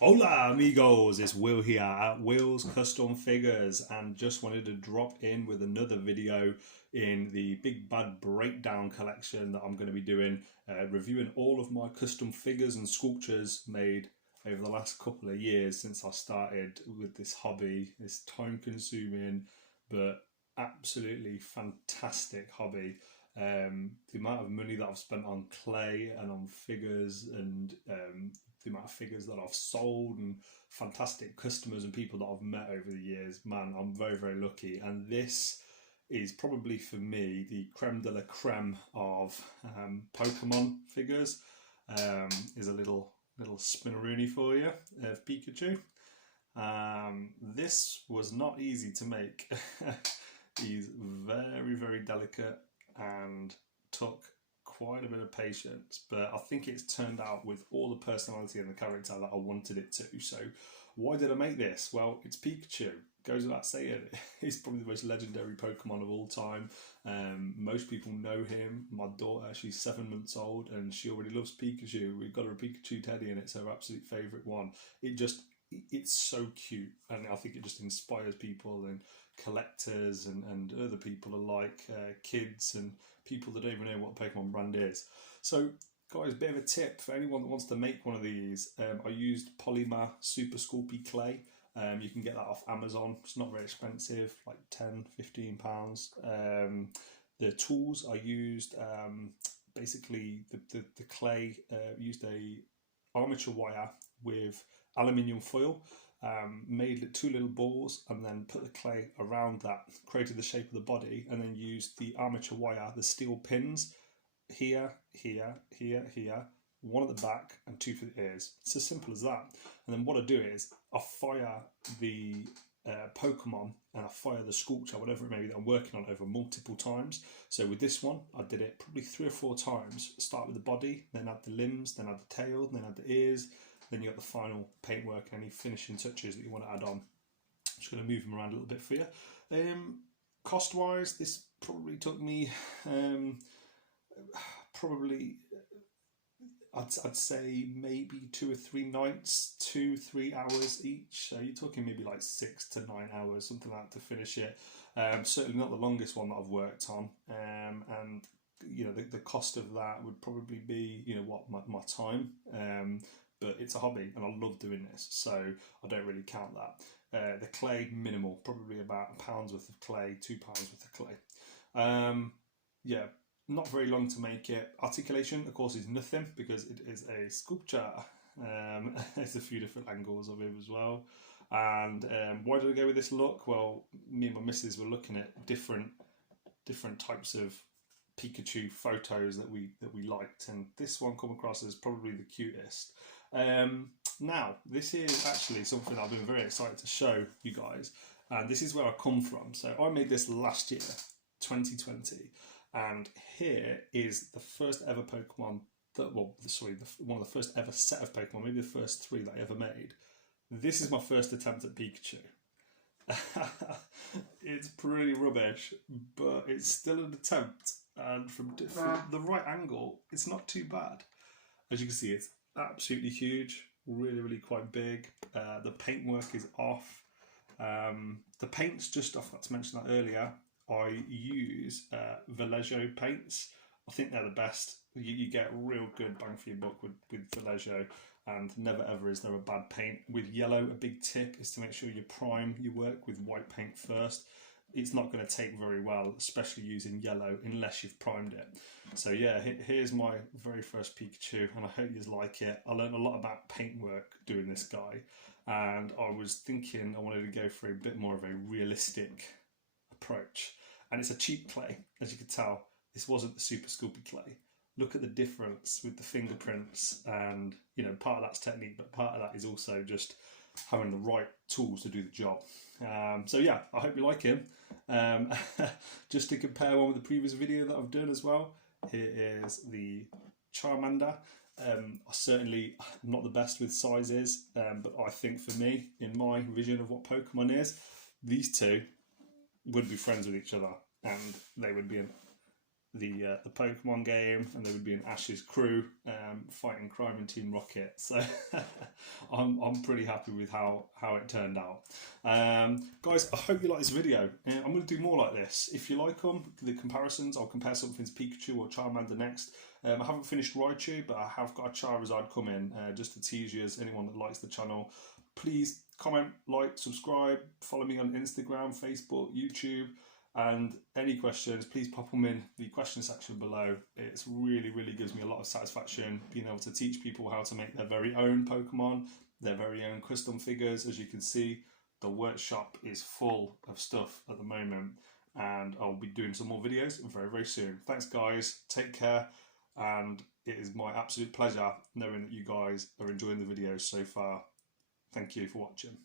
Hola amigos, it's Will here at Will's Custom Figures and just wanted to drop in with another video in the Big Bad Breakdown collection that I'm going to be doing, reviewing all of my custom figures and sculptures made over the last couple of years since I started with this hobby, this time consuming but absolutely fantastic hobby. The amount of money that I've spent on clay and on figures and the amount of figures that I've sold and fantastic customers and people that I've met over the years, man, I'm very, very lucky. And this is probably for me the creme de la creme of Pokemon figures. Is a little spinneroonie for you of Pikachu. This was not easy to make. He's very, very delicate and took quite a bit of patience, but I think it's turned out with all the personality and the character that I wanted it to. So why did I make this? Well, it's Pikachu. Goes without saying, he's probably the most legendary Pokemon of all time. Most people know him. My daughter, she's 7 months old and she already loves Pikachu. We've got her a Pikachu teddy and it's her absolute favourite one. It's so cute, and I think it just inspires people and collectors and other people alike, kids and people that don't even know what a Pokemon brand is. So guys, bit of a tip for anyone that wants to make one of these. I used Polymer Super Sculpey clay. You can get that off Amazon. It's not very expensive, like £10–15. The tools I used, basically the clay, used a armature wire with aluminium foil, made two little balls and then put the clay around that, created the shape of the body, and then used the armature wire, the steel pins, here, one at the back and two for the ears. It's as simple as that. And then what I do is I fire the Pokemon and I fire the sculpture, whatever it may be that I'm working on, over multiple times. So with this one, I did it probably 3 or 4 times. Start with the body, then add the limbs, then add the tail, then add the ears, then you got the final paintwork and any finishing touches that you want to add on. I'm just going to move them around a little bit for you. Cost wise, this probably took me I'd say maybe 2 or 3 nights, 2–3 hours each. So you're talking maybe like 6 to 9 hours, something like that, to finish it. Certainly not the longest one that I've worked on. And you know, the cost of that would probably be, you know, what, my time. But it's a hobby and I love doing this, so I don't really count that. The clay, minimal, probably about £1 worth of clay, £2 worth of clay. Yeah, not very long to make it. Articulation, of course, is nothing because it is a sculpture. There's a few different angles of it as well. And why did I go with this look? Well, me and my missus were looking at different types of Pikachu photos that we liked, and this one come across as probably the cutest. Now, this is actually something I've been very excited to show you guys, and this is where I come from. So I made this last year, 2020, and here is the first ever Pokemon that, well, sorry, one of the first ever set of Pokemon, maybe the first 3 that I ever made. This is my first attempt at Pikachu. It's pretty rubbish, but it's still an attempt, and from the right angle, it's not too bad. As you can see, it's absolutely huge, really quite big. The paintwork is off. The paints, just I forgot to mention that earlier, I use Vallejo paints. I think they're the best. You get real good bang for your buck with Vallejo, and never ever is there a bad paint. With yellow, a big tip is to make sure you prime your work with white paint first. It's not going to take very well, especially using yellow, unless you've primed it. So yeah, here's my very first Pikachu, and I hope you like it. I learned a lot about paintwork doing this guy, and I was thinking I wanted to go for a bit more of a realistic approach. And it's a cheap clay, as you can tell. This wasn't the Super Sculpey clay. Look at the difference with the fingerprints, and you know, part of that's technique, but part of that is also just having the right tools to do the job. So yeah, I hope you like him. Just to compare one with the previous video that I've done as well, here is the Charmander. I'm not the best with sizes, but I think for me, in my vision of what Pokemon is, these two would be friends with each other, and they would be an the Pokemon game, and there would be an Ash's crew fighting crime in Team Rocket. So I'm pretty happy with how it turned out. Guys, I hope you like this video. I'm going to do more like this. If you like them, the comparisons, I'll compare something to Pikachu or Charmander next. I haven't finished Raichu, but I have got a Charizard coming, just to tease you as anyone that likes the channel. Please comment, like, subscribe, follow me on Instagram, Facebook, YouTube, and any questions, please pop them in the question section below. It's really gives me a lot of satisfaction being able to teach people how to make their very own Pokemon, their very own custom figures. As you can see, the workshop is full of stuff at the moment, and I'll be doing some more videos very soon. Thanks guys, take care, and it is my absolute pleasure knowing that you guys are enjoying the videos so far. Thank you for watching.